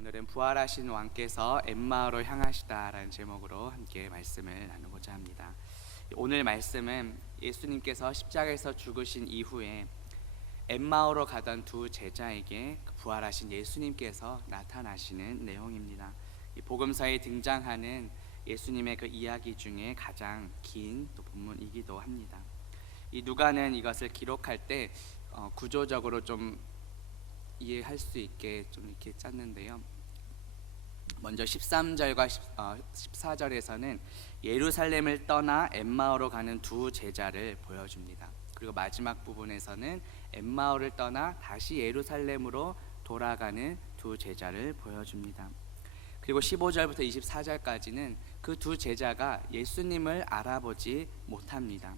오늘은 부활하신 왕께서 엠마오로 향하시다라는 제목으로 함께 말씀을 나누고자 합니다. 오늘 말씀은 예수님께서 십자가에서 죽으신 이후에 엠마오로 가던 두 제자에게 부활하신 예수님께서 나타나시는 내용입니다. 이 복음서에 등장하는 예수님의 그 이야기 중에 가장 긴 또 본문이기도 합니다. 이 누가는 이것을 기록할 때 구조적으로 좀 이해할 수 있게 좀 이렇게 짰는데요. 먼저 13절과 14절에서는 예루살렘을 떠나 엠마오로 가는 두 제자를 보여줍니다. 그리고 마지막 부분에서는 엠마오를 떠나 다시 예루살렘으로 돌아가는 두 제자를 보여줍니다. 그리고 15절부터 24절까지는 그 두 제자가 예수님을 알아보지 못합니다.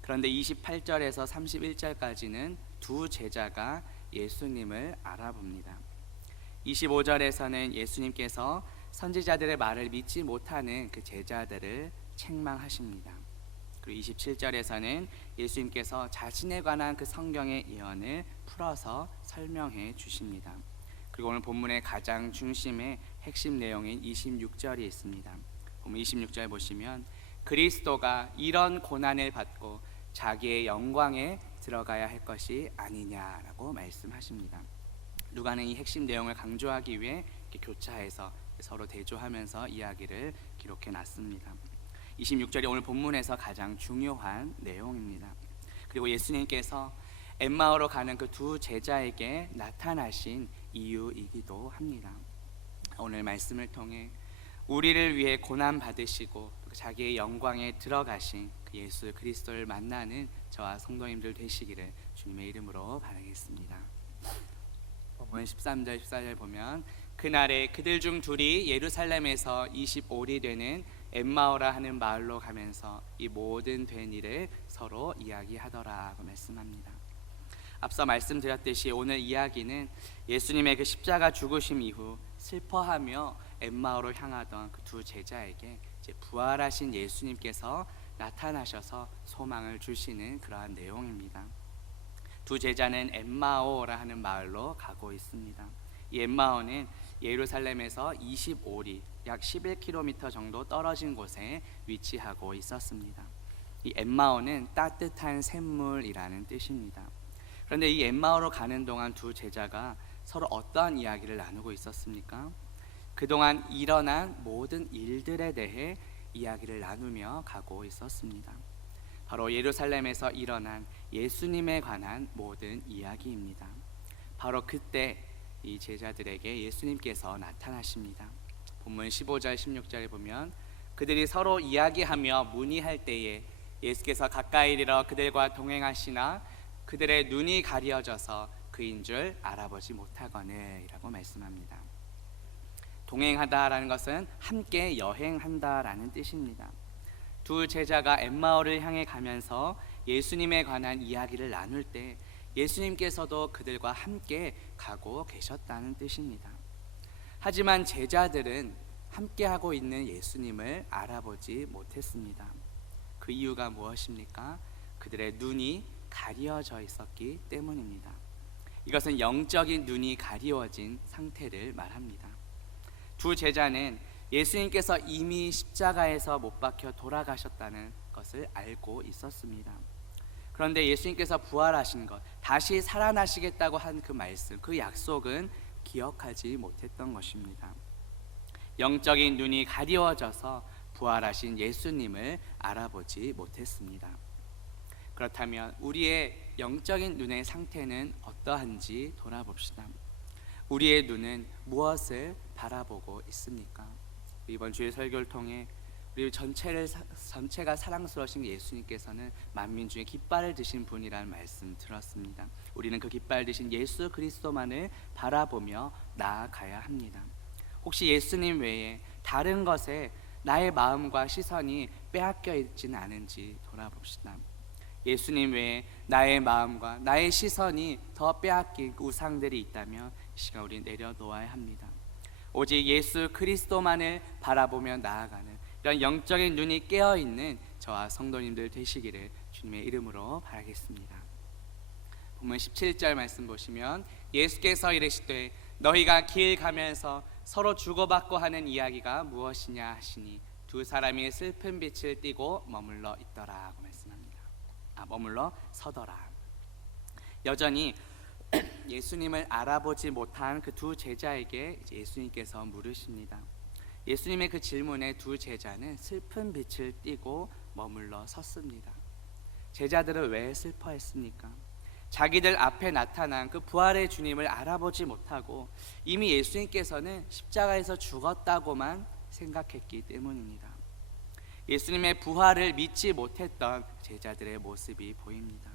그런데 28절에서 31절까지는 두 제자가 예수님을 알아봅니다. 25절에서는 예수님께서 선지자들의 말을 믿지 못하는 그 제자들을 책망하십니다. 그리고 27절에서는 예수님께서 자신에 관한 그 성경의 예언을 풀어서 설명해 주십니다. 그리고 오늘 본문의 가장 중심의 핵심 내용인 26절이 있습니다. 보면 26절 보시면 그리스도가 이런 고난을 받고 자기의 영광에 들어가야 할 것이 아니냐라고 말씀하십니다. 누가는 이 핵심 내용을 강조하기 위해 이렇게 교차해서 서로 대조하면서 이야기를 기록해 놨습니다. 26절이 오늘 본문에서 가장 중요한 내용입니다. 그리고 예수님께서 엠마오로 가는 그 두 제자에게 나타나신 이유이기도 합니다. 오늘 말씀을 통해 우리를 위해 고난 받으시고 자기의 영광에 들어가신 그 예수 그리스도를 만나는 저와 성도님들 되시기를 주님의 이름으로 바라겠습니다. 본문 13절 14절 보면 그날에 그들 중 둘이 예루살렘에서 25리 되는 엠마오라 하는 마을로 가면서 이 모든 된 일을 서로 이야기하더라고 말씀합니다. 앞서 말씀드렸듯이 오늘 이야기는 예수님의 그 십자가 죽으심 이후 슬퍼하며 엠마오로 향하던 그 두 제자에게 이제 부활하신 예수님께서 나타나셔서 소망을 주시는 그러한 내용입니다. 두 제자는 엠마오라 하는 마을로 가고 있습니다. 이 엠마오는 예루살렘에서 25리 약 11km 정도 떨어진 곳에 위치하고 있었습니다. 이 엠마오는 따뜻한 샘물이라는 뜻입니다. 그런데 이 엠마오로 가는 동안 두 제자가 서로 어떠한 이야기를 나누고 있었습니까? 그동안 일어난 모든 일들에 대해 이야기를 나누며 가고 있었습니다. 바로 예루살렘에서 일어난 예수님에 관한 모든 이야기입니다. 바로 그때 이 제자들에게 예수님께서 나타나십니다. 본문 15절 16절에 보면 그들이 서로 이야기하며 문의할 때에 예수께서 가까이 이르러 그들과 동행하시나 그들의 눈이 가려져서 그인 줄 알아보지 못하거늘 이라고 말씀합니다. 동행하다라는 것은 함께 여행한다라는 뜻입니다. 두 제자가 엠마오를 향해 가면서 예수님에 관한 이야기를 나눌 때 예수님께서도 그들과 함께 가고 계셨다는 뜻입니다. 하지만 제자들은 함께하고 있는 예수님을 알아보지 못했습니다. 그 이유가 무엇입니까? 그들의 눈이 가려져 있었기 때문입니다. 이것은 영적인 눈이 가리워진 상태를 말합니다. 두 제자는 예수님께서 이미 십자가에서 못 박혀 돌아가셨다는 것을 알고 있었습니다. 그런데 예수님께서 부활하신 것, 다시 살아나시겠다고 한 그 말씀, 그 약속은 기억하지 못했던 것입니다. 영적인 눈이 가리워져서 부활하신 예수님을 알아보지 못했습니다. 그렇다면 우리의 영적인 눈의 상태는 어떠한지 돌아봅시다. 우리의 눈은 무엇을 바라보고 있습니까? 이번 주의 설교를 통해 우리 전체가 사랑스러우신 예수님께서는 만민 중에 깃발을 드신 분이라는 말씀 들었습니다. 우리는 그 깃발 드신 예수 그리스도만을 바라보며 나아가야 합니다. 혹시 예수님 외에 다른 것에 나의 마음과 시선이 빼앗겨 있지는 않은지 돌아봅시다. 예수님 외에 나의 마음과 나의 시선이 더 빼앗긴 우상들이 있다면 이 시간 우리 내려놓아야 합니다. 오직 예수 그리스도만을 바라보며 나아가는 이런 영적인 눈이 깨어있는 저와 성도님들 되시기를 주님의 이름으로 바라겠습니다. 본문 17절 말씀 보시면 예수께서 이르시되 너희가 길 가면서 서로 주고받고 하는 이야기가 무엇이냐 하시니 두 사람이 슬픈 빛을 띠고 머물러 있더라고 말씀합니다. 머물러 서더라. 여전히 예수님을 알아보지 못한 그 두 제자에게 예수님께서 물으십니다. 예수님의 그 질문에 두 제자는 슬픈 빛을 띠고 머물러 섰습니다. 제자들은 왜 슬퍼했습니까? 자기들 앞에 나타난 그 부활의 주님을 알아보지 못하고 이미 예수님께서는 십자가에서 죽었다고만 생각했기 때문입니다. 예수님의 부활을 믿지 못했던 제자들의 모습이 보입니다.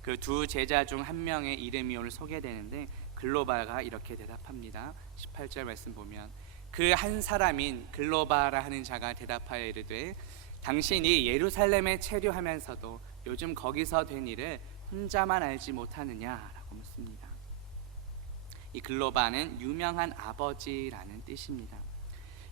그 두 제자 중 한 명의 이름이 오늘 소개되는데 글로바가 이렇게 대답합니다. 18절 말씀 보면 그 한 사람인 글로바라 하는 자가 대답하여 이르되 당신이 예루살렘에 체류하면서도 요즘 거기서 된 일을 혼자만 알지 못하느냐라고 묻습니다. 이 글로바는 유명한 아버지라는 뜻입니다.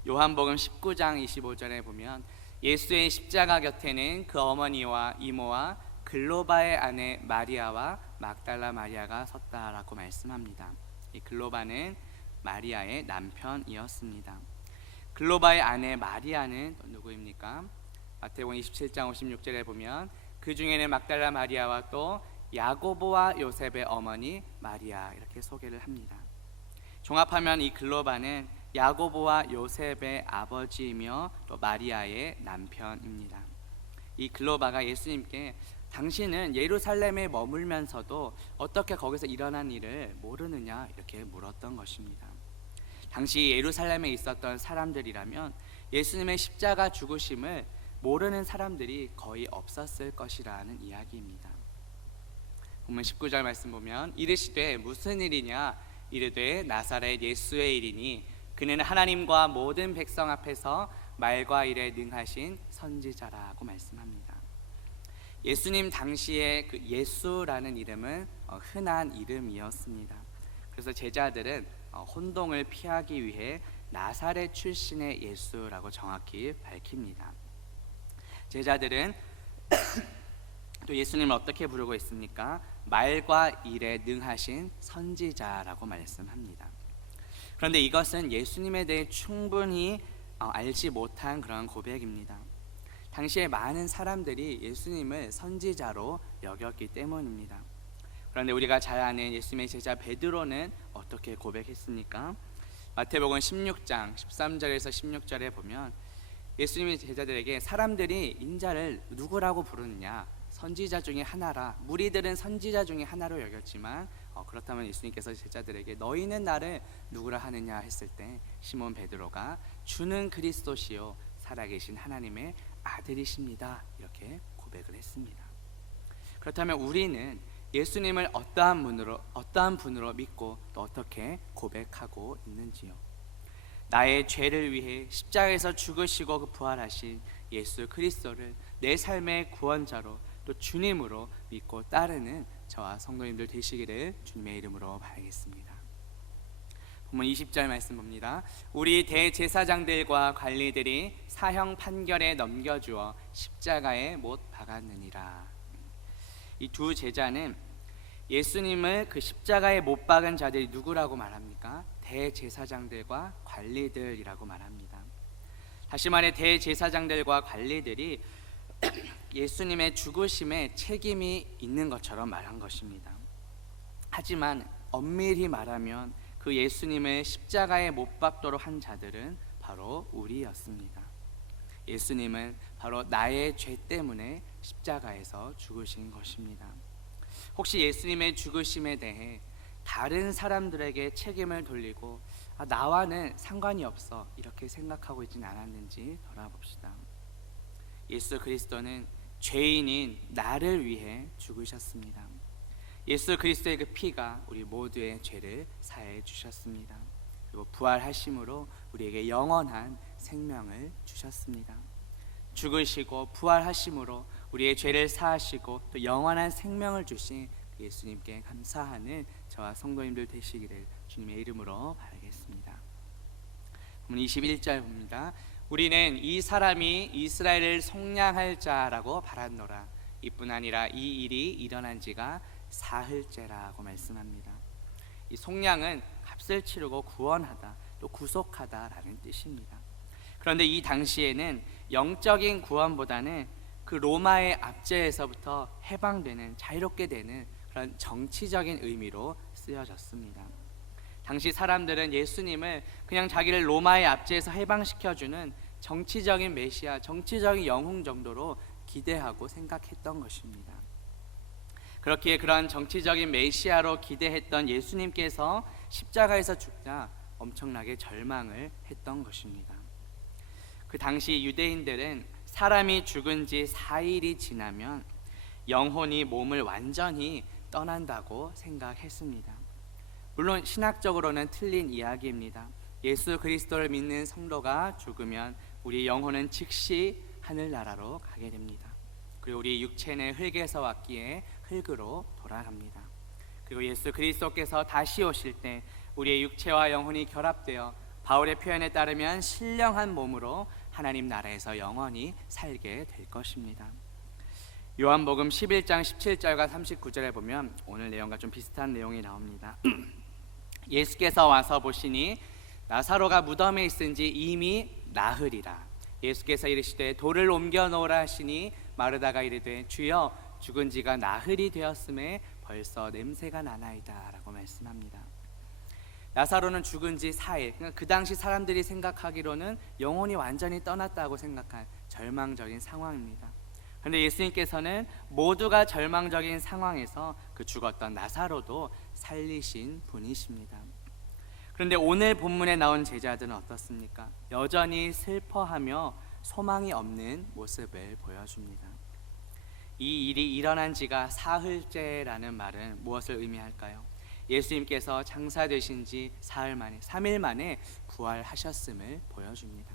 요한복음 19장 25절에 보면 예수의 십자가 곁에는 그 어머니와 이모와 글로바의 아내 마리아와 막달라 마리아가 섰다라고 말씀합니다. 이 글로바는 마리아의 남편이었습니다. 글로바의 아내 마리아는 또 누구입니까? 마태복음 27장 56절에 보면 그 중에는 막달라 마리아와 또 야고보와 요셉의 어머니 마리아 이렇게 소개를 합니다. 종합하면 이 글로바는 야고보와 요셉의 아버지이며 또 마리아의 남편입니다. 이 글로바가 예수님께 당신은 예루살렘에 머물면서도 어떻게 거기서 일어난 일을 모르느냐 이렇게 물었던 것입니다. 당시 예루살렘에 있었던 사람들이라면 예수님의 십자가 죽으심을 모르는 사람들이 거의 없었을 것이라는 이야기입니다. 본문 19절 말씀 보면 이르시되 무슨 일이냐 이르되 나사렛 예수의 일이니 그는 하나님과 모든 백성 앞에서 말과 일에 능하신 선지자라고 말씀합니다. 예수님 당시에 그 예수라는 이름은 흔한 이름이었습니다. 그래서 제자들은 혼동을 피하기 위해 나사렛 출신의 예수라고 정확히 밝힙니다. 제자들은 또 예수님을 어떻게 부르고 있습니까? 말과 일에 능하신 선지자라고 말씀합니다. 그런데 이것은 예수님에 대해 충분히 알지 못한 그런 고백입니다. 당시에 많은 사람들이 예수님을 선지자로 여겼기 때문입니다. 그런데 우리가 잘 아는 예수님의 제자 베드로는 어떻게 고백했습니까? 마태복음 16장 13절에서 16절에 보면 예수님의 제자들에게 사람들이 인자를 누구라고 부르느냐 선지자 중에 하나라 무리들은 선지자 중에 하나로 여겼지만 그렇다면 예수님께서 제자들에게 너희는 나를 누구라 하느냐 했을 때 시몬 베드로가 주는 그리스도시요 살아계신 하나님의 아들이십니다 이렇게 고백을 했습니다. 그렇다면 우리는 예수님을 어떠한 분으로 믿고 또 어떻게 고백하고 있는지요? 나의 죄를 위해 십자가에서 죽으시고 그 부활하신 예수 그리스도를 내 삶의 구원자로 또 주님으로 믿고 따르는 저와 성도님들 되시기를 주님의 이름으로 바라겠습니다. 본문 20절 말씀 봅니다. 우리 대제사장들과 관리들이 사형 판결에 넘겨주어 십자가에 못 박았느니라. 이 두 제자는 예수님을 그 십자가에 못 박은 자들이 누구라고 말합니까? 대제사장들과 관리들이라고 말합니다. 다시 말해 대제사장들과 관리들이 예수님의 죽으심에 책임이 있는 것처럼 말한 것입니다. 하지만 엄밀히 말하면 그 예수님을 십자가에 못 박도록 한 자들은 바로 우리였습니다. 예수님은 바로 나의 죄 때문에 십자가에서 죽으신 것입니다. 혹시 예수님의 죽으심에 대해 다른 사람들에게 책임을 돌리고 나와는 상관이 없어 이렇게 생각하고 있진 않았는지 돌아봅시다. 예수 그리스도는 죄인인 나를 위해 죽으셨습니다. 예수 그리스도의 그 피가 우리 모두의 죄를 사해 주셨습니다. 그리고 부활하심으로 우리에게 영원한 생명을 주셨습니다. 죽으시고 부활하심으로 우리의 죄를 사하시고 또 영원한 생명을 주신 예수님께 감사하는 저와 성도님들 되시기를 주님의 이름으로 바라겠습니다. 21절 봅니다. 우리는 이 사람이 이스라엘을 속량할 자라고 바랐노라. 이뿐 아니라 이 일이 일어난 지가 사흘째라고 말씀합니다. 이 속량은 값을 치르고 구원하다, 또 구속하다라는 뜻입니다. 그런데 이 당시에는 영적인 구원보다는 그 로마의 압제에서부터 해방되는, 자유롭게 되는 그런 정치적인 의미로 쓰여졌습니다. 당시 사람들은 예수님을 그냥 자기를 로마의 압제에서 해방시켜주는 정치적인 메시아, 정치적인 영웅 정도로 기대하고 생각했던 것입니다. 그렇기에 그런 정치적인 메시아로 기대했던 예수님께서 십자가에서 죽자 엄청나게 절망을 했던 것입니다. 그 당시 유대인들은 사람이 죽은 지 4일이 지나면 영혼이 몸을 완전히 떠난다고 생각했습니다. 물론 신학적으로는 틀린 이야기입니다. 예수 그리스도를 믿는 성도가 죽으면 우리 영혼은 즉시 하늘나라로 가게 됩니다. 그리고 우리 육체는 흙에서 왔기에 흙으로 돌아갑니다. 그리고 예수 그리스도께서 다시 오실 때 우리의 육체와 영혼이 결합되어 바울의 표현에 따르면 신령한 몸으로 하나님 나라에서 영원히 살게 될 것입니다. 요한복음 11장 17절과 39절에 보면 오늘 내용과 좀 비슷한 내용이 나옵니다. 예수께서 와서 보시니 나사로가 무덤에 있은지 이미 나흘이라. 예수께서 이르시되 돌을 옮겨 놓으라 하시니 마르다가 이르되 주여 죽은 지가 나흘이 되었음에 벌써 냄새가 나나이다 라고 말씀합니다. 나사로는 죽은 지 4일, 그 당시 사람들이 생각하기로는 영혼이 완전히 떠났다고 생각한 절망적인 상황입니다. 그런데 예수님께서는 모두가 절망적인 상황에서 그 죽었던 나사로도 살리신 분이십니다. 그런데 오늘 본문에 나온 제자들은 어떻습니까? 여전히 슬퍼하며 소망이 없는 모습을 보여줍니다. 이 일이 일어난 지가 사흘째라는 말은 무엇을 의미할까요? 예수님께서 장사되신 지 사흘 만에, 3일 만에 부활하셨음을 보여줍니다.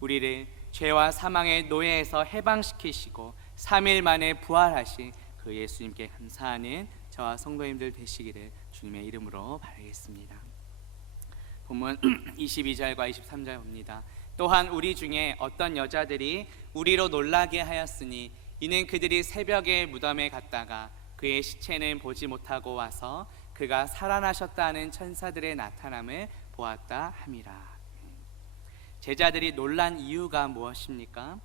우리를 죄와 사망의 노예에서 해방시키시고 3일 만에 부활하신 그 예수님께 감사하는 저와 성도님들 되시기를 주님의 이름으로 바라겠습니다. 본문 22절과 23절 봅니다. 또한 우리 중에 어떤 여자들이 우리로 놀라게 하였으니 이는 그들이 새벽에 무덤에 갔다가 그의 시체는 보지 못하고 와서 그가 살아나셨다는 천사들의 나타남을 보았다 함이라. 제자들이 놀란 이유가 무엇입니까?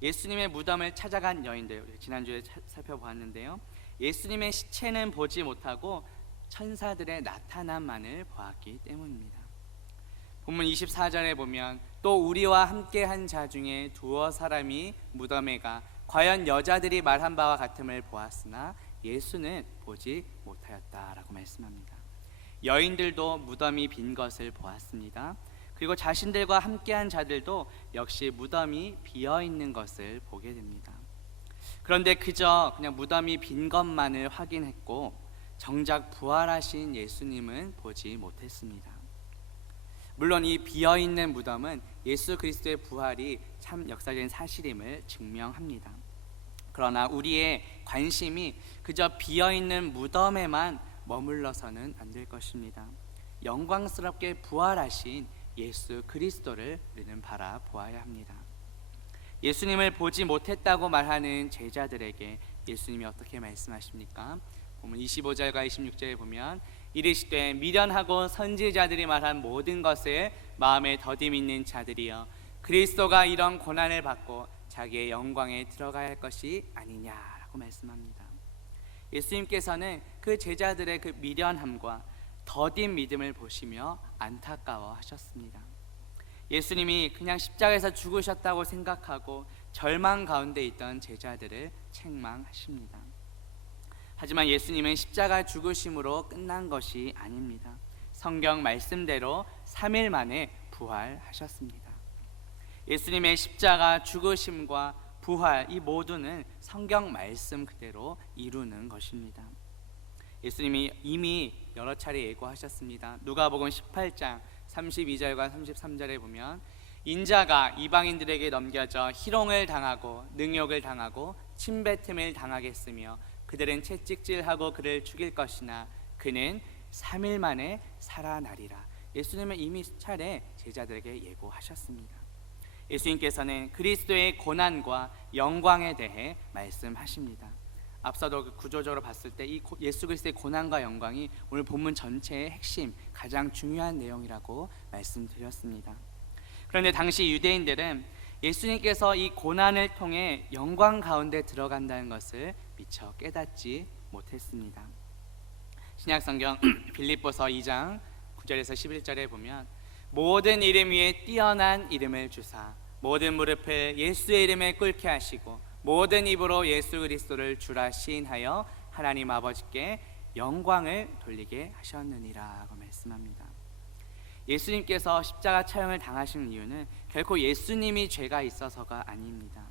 예수님의 무덤을 찾아간 여인들, 지난주에 살펴보았는데요, 예수님의 시체는 보지 못하고 천사들의 나타남만을 보았기 때문입니다. 본문 24절에 보면 또 우리와 함께한 자 중에 두어 사람이 무덤에 가 과연 여자들이 말한 바와 같음을 보았으나 예수는 보지 못하였다라고 말씀합니다. 여인들도 무덤이 빈 것을 보았습니다. 그리고 자신들과 함께한 자들도 역시 무덤이 비어 있는 것을 보게 됩니다. 그런데 그저 그냥 무덤이 빈 것만을 확인했고 정작 부활하신 예수님은 보지 못했습니다. 물론 이 비어 있는 무덤은 예수 그리스도의 부활이 참 역사적인 사실임을 증명합니다. 그러나 우리의 관심이 그저 비어 있는 무덤에만 머물러서는 안 될 것입니다. 영광스럽게 부활하신 예수 그리스도를 우리는 바라보아야 합니다. 예수님을 보지 못했다고 말하는 제자들에게 예수님이 어떻게 말씀하십니까? 보면 25절과 26절에 보면 이르시되 미련하고 선지자들이 말한 모든 것을 마음에 더디 믿는 자들이여 그리스도가 이런 고난을 받고 자기의 영광에 들어가야 할 것이 아니냐라고 말씀합니다. 예수님께서는 그 제자들의 그 미련함과 더딘 믿음을 보시며 안타까워 하셨습니다. 예수님이 그냥 십자가에서 죽으셨다고 생각하고 절망 가운데 있던 제자들을 책망하십니다. 하지만 예수님은 십자가 죽으심으로 끝난 것이 아닙니다. 성경 말씀대로 3일 만에 부활하셨습니다. 예수님의 십자가 죽으심과 부활 이 모두는 성경 말씀 그대로 이루는 것입니다. 예수님이 이미 여러 차례 예고하셨습니다. 누가복음 18장 32절과 33절에 보면 인자가 이방인들에게 넘겨져 희롱을 당하고 능욕을 당하고 침뱉음을 당하겠으며 그들은 채찍질하고 그를 죽일 것이나 그는 3일 만에 살아나리라. 예수님은 이미 수차례 제자들에게 예고하셨습니다. 예수님께서는 그리스도의 고난과 영광에 대해 말씀하십니다. 앞서도 그 구조적으로 봤을 때 이 예수 그리스도의 고난과 영광이 오늘 본문 전체의 핵심, 가장 중요한 내용이라고 말씀드렸습니다. 그런데 당시 유대인들은 예수님께서 이 고난을 통해 영광 가운데 들어간다는 것을 미처 깨닫지 못했습니다. 신약성경 빌립보서 2장 9절에서 11절에 보면 모든 이름 위에 뛰어난 이름을 주사 모든 무릎을 예수의 이름에 꿇게 하시고 모든 입으로 예수 그리스도를 주라 시인하여 하나님 아버지께 영광을 돌리게 하셨느니라고 말씀합니다. 예수님께서 십자가 처형을 당하신 이유는 결코 예수님이 죄가 있어서가 아닙니다.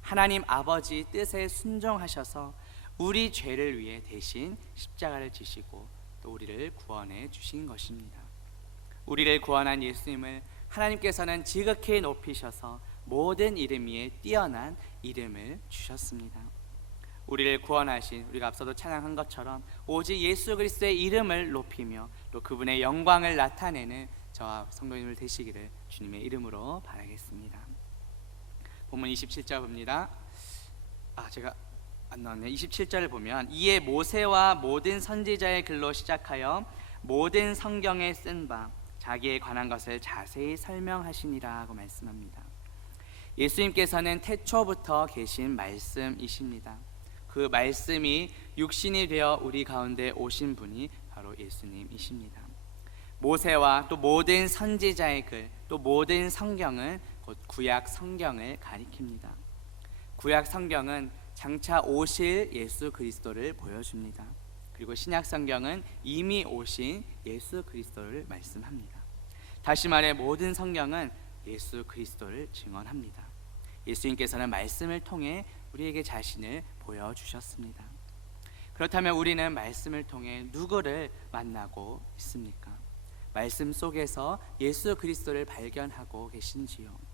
하나님 아버지 뜻에 순종하셔서 우리 죄를 위해 대신 십자가를 지시고 또 우리를 구원해 주신 것입니다. 우리를 구원한 예수님을 하나님께서는 지극히 높이셔서 모든 이름 위에 뛰어난 이름을 주셨습니다. 우리를 구원하신, 우리가 앞서도 찬양한 것처럼 오직 예수 그리스도의 이름을 높이며 또 그분의 영광을 나타내는 저와 성도님들 되시기를 주님의 이름으로 바라겠습니다. 본문 27절 봅니다. 제가 안 나왔네. 27절을 보면 이에 모세와 모든 선지자의 글로 시작하여 모든 성경에 쓴 바 자기에 관한 것을 자세히 설명하시니라 하고 말씀합니다. 예수님께서는 태초부터 계신 말씀이십니다. 그 말씀이 육신이 되어 우리 가운데 오신 분이 바로 예수님이십니다. 모세와 또 모든 선지자의 글, 또 모든 성경은 곧 구약 성경을 가리킵니다. 구약 성경은 장차 오실 예수 그리스도를 보여줍니다. 그리고 신약 성경은 이미 오신 예수 그리스도를 말씀합니다. 다시 말해 모든 성경은 예수 그리스도를 증언합니다. 예수님께서는 말씀을 통해 우리에게 자신을 보여주셨습니다. 그렇다면 우리는 말씀을 통해 누구를 만나고 있습니까? 말씀 속에서 예수 그리스도를 발견하고 계신지요?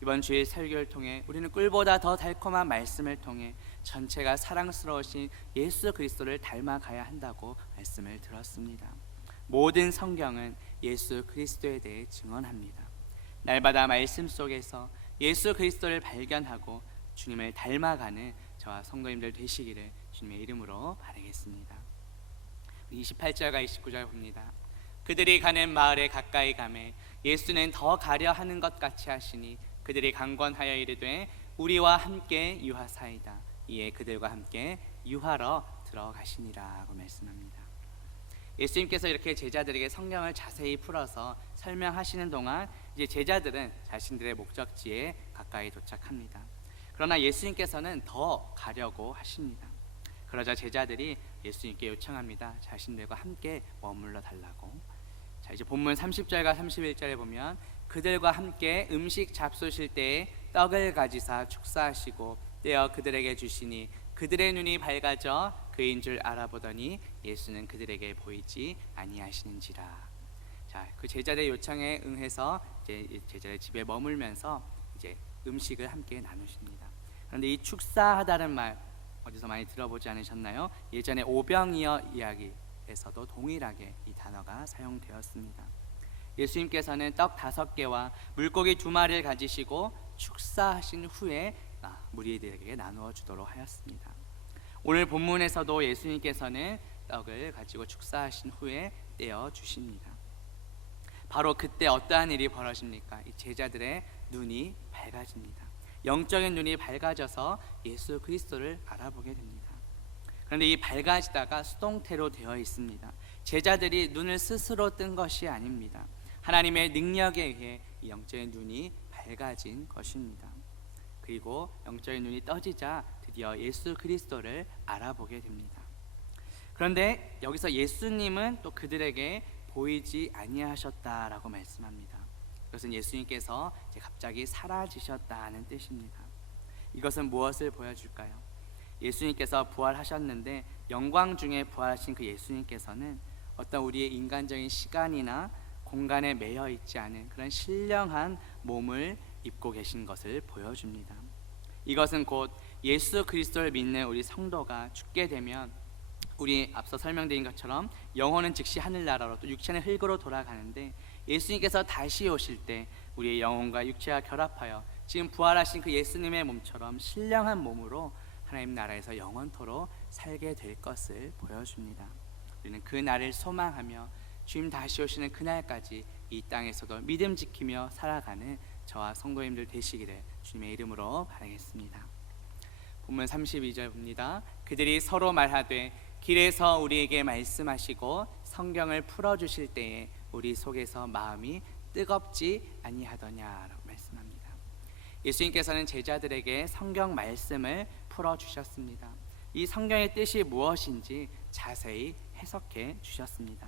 이번 주일 설교를 통해 우리는 꿀보다 더 달콤한 말씀을 통해 전체가 사랑스러우신 예수 그리스도를 닮아가야 한다고 말씀을 들었습니다. 모든 성경은 예수 그리스도에 대해 증언합니다. 날마다 말씀 속에서 예수 그리스도를 발견하고 주님을 닮아가는 저와 성도님들 되시기를 주님의 이름으로 바라겠습니다. 28절과 29절 봅니다. 그들이 가는 마을에 가까이 가매 예수는 더 가려 하는 것 같이 하시니 그들이 강권하여 이르되 우리와 함께 유하사이다. 이에 그들과 함께 유하러 들어가시니라 고 말씀합니다. 예수님께서 이렇게 제자들에게 성경을 자세히 풀어서 설명하시는 동안 이제 제자들은 자신들의 목적지에 가까이 도착합니다. 그러나 예수님께서는 더 가려고 하십니다. 그러자 제자들이 예수님께 요청합니다. 자신들과 함께 머물러 달라고. 자, 이제 본문 30절과 31절에 보면 그들과 함께 음식 잡수실 때에 떡을 가지사 축사하시고 떼어 그들에게 주시니 그들의 눈이 밝아져 그인 줄 알아보더니 예수는 그들에게 보이지 아니하시는지라. 자, 그 제자들의 요청에 응해서 이제 제자의 집에 머물면서 이제 음식을 함께 나누십니다. 그런데 이 축사하다는 말 어디서 많이 들어보지 않으셨나요? 예전에 오병이어 이야기에서도 동일하게 이 단어가 사용되었습니다. 예수님께서는 떡 5개와 물고기 2마리를 가지시고 축사하신 후에 무리들에게 나누어 주도록 하였습니다. 오늘 본문에서도 예수님께서는 떡을 가지고 축사하신 후에 떼어 주십니다. 바로 그때 어떠한 일이 벌어집니까? 이 제자들의 눈이 밝아집니다. 영적인 눈이 밝아져서 예수 그리스도를 알아보게 됩니다. 그런데 이 밝아지다가 수동태로 되어 있습니다. 제자들이 눈을 스스로 뜬 것이 아닙니다. 하나님의 능력에 의해 이 영적인 눈이 밝아진 것입니다. 그리고 영적인 눈이 떠지자 드디어 예수 그리스도를 알아보게 됩니다. 그런데 여기서 예수님은 또 그들에게 보이지 아니하셨다라고 말씀합니다. 이것은 예수님께서 이제 갑자기 사라지셨다는 뜻입니다. 이것은 무엇을 보여줄까요? 예수님께서 부활하셨는데 영광 중에 부활하신 그 예수님께서는 어떤 우리의 인간적인 시간이나 공간에 매여 있지 않은 그런 신령한 몸을 입고 계신 것을 보여줍니다. 이것은 곧 예수 그리스도를 믿는 우리 성도가 죽게 되면 우리 앞서 설명드린 것처럼 영혼은 즉시 하늘나라로 또 육체는 흙으로 돌아가는데 예수님께서 다시 오실 때 우리의 영혼과 육체가 결합하여 지금 부활하신 그 예수님의 몸처럼 신령한 몸으로 하나님 나라에서 영원토록 살게 될 것을 보여줍니다. 우리는 그 날을 소망하며 주님 다시 오시는 그날까지 이 땅에서도 믿음 지키며 살아가는 저와 성도님들 되시기를 주님의 이름으로 바라겠습니다. 본문 32절 봅니다. 그들이 서로 말하되 길에서 우리에게 말씀하시고 성경을 풀어주실 때에 우리 속에서 마음이 뜨겁지 아니하더냐라고 말씀합니다. 예수님께서는 제자들에게 성경 말씀을 풀어주셨습니다. 이 성경의 뜻이 무엇인지 자세히 해석해 주셨습니다.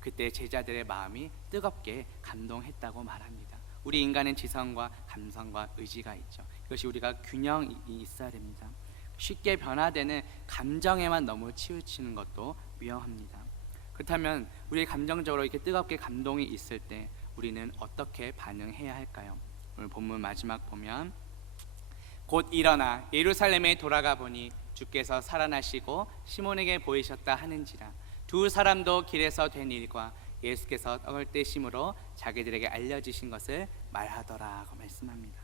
그때 제자들의 마음이 뜨겁게 감동했다고 말합니다. 우리 인간은 지성과 감성과 의지가 있죠. 이것이 우리가 균형이 있어야 됩니다. 쉽게 변화되는 감정에만 너무 치우치는 것도 위험합니다. 그렇다면 우리 감정적으로 이렇게 뜨겁게 감동이 있을 때 우리는 어떻게 반응해야 할까요? 오늘 본문 마지막 보면 곧 일어나 예루살렘에 돌아가 보니 주께서 살아나시고 시몬에게 보이셨다 하는지라. 두 사람도 길에서 된 일과 예수께서 떡을 떼심으로 자기들에게 알려주신 것을 말하더라고 말씀합니다.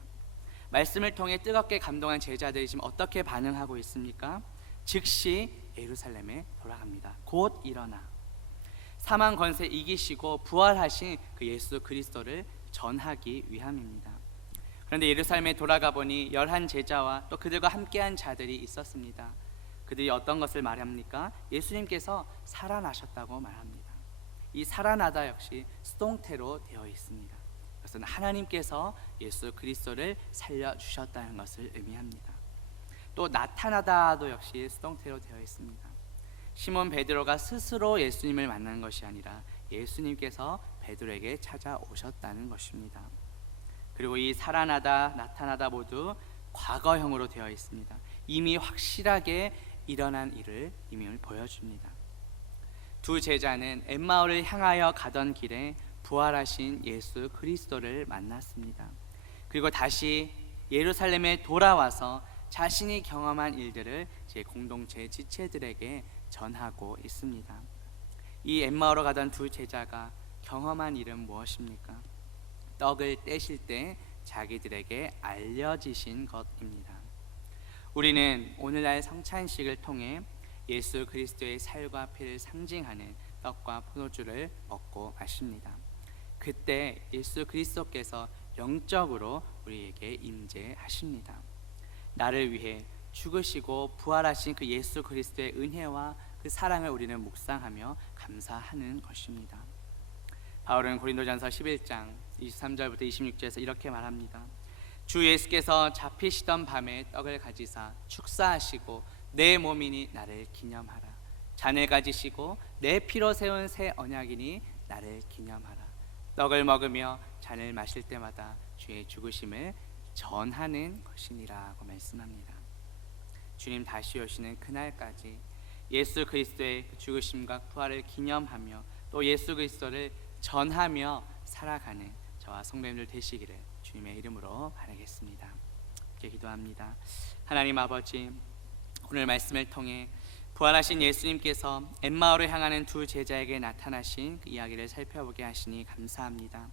말씀을 통해 뜨겁게 감동한 제자들이 지금 어떻게 반응하고 있습니까? 즉시 예루살렘에 돌아갑니다. 곧 일어나 사망 권세 이기시고 부활하신 그 예수 그리스도를 전하기 위함입니다. 그런데 예루살렘에 돌아가 보니 11 제자와 또 그들과 함께한 자들이 있었습니다. 그들이 어떤 것을 말합니까? 예수님께서 살아나셨다고 말합니다. 이 살아나다 역시 수동태로 되어 있습니다. 그것은 하나님께서 예수 그리스도를 살려주셨다는 것을 의미합니다. 또 나타나다도 역시 수동태로 되어 있습니다. 시몬 베드로가 스스로 예수님을 만난 것이 아니라 예수님께서 베드로에게 찾아오셨다는 것입니다. 그리고 이 살아나다, 나타나다 모두 과거형으로 되어 있습니다. 이미 확실하게 일어난 일을 이미 보여줍니다. 두 제자는 엠마오를 향하여 가던 길에 부활하신 예수 그리스도를 만났습니다. 그리고 다시 예루살렘에 돌아와서 자신이 경험한 일들을 제 공동체 지체들에게 전하고 있습니다. 이 엠마오로 가던 두 제자가 경험한 일은 무엇입니까? 떡을 떼실 때 자기들에게 알려지신 것입니다. 우리는 오늘날 성찬식을 통해 예수 그리스도의 살과 피를 상징하는 떡과 포도주를 먹고 마십니다. 그때 예수 그리스도께서 영적으로 우리에게 임재하십니다. 나를 위해 죽으시고 부활하신 그 예수 그리스도의 은혜와 그 사랑을 우리는 묵상하며 감사하는 것입니다. 바울은 고린도전서 11장 23절부터 26절에서 이렇게 말합니다. 주 예수께서 잡히시던 밤에 떡을 가지사 축사하시고 내 몸이니 나를 기념하라. 잔을 가지시고 내 피로 세운 새 언약이니 나를 기념하라. 떡을 먹으며 잔을 마실 때마다 주의 죽으심을 전하는 것이니라고 말씀합니다. 주님 다시 오시는 그날까지 예수 그리스도의 죽으심과 부활을 기념하며 또 예수 그리스도를 전하며 살아가는 저와 성도님들 되시기를 주님의 이름으로 바라겠습니다. 이렇게 기도합니다. 하나님 아버지, 오늘 말씀을 통해 부활하신 예수님께서 엠마오를 향하는 두 제자에게 나타나신 그 이야기를 살펴보게 하시니 감사합니다.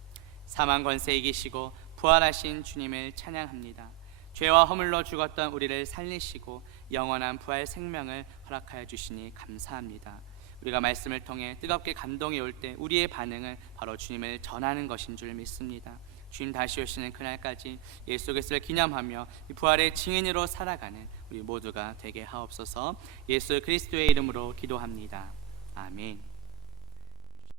사망 권세 이기시고 부활하신 주님을 찬양합니다. 죄와 허물로 죽었던 우리를 살리시고 영원한 부활 생명을 허락하여 주시니 감사합니다. 우리가 말씀을 통해 뜨겁게 감동이 올 때 우리의 반응은 바로 주님을 전하는 것인 줄 믿습니다. 주님 다시 오시는 그날까지 예수 그리스도를 기념하며 부활의 증인으로 살아가는 우리 모두가 되게 하옵소서. 예수 그리스도의 이름으로 기도합니다. 아멘.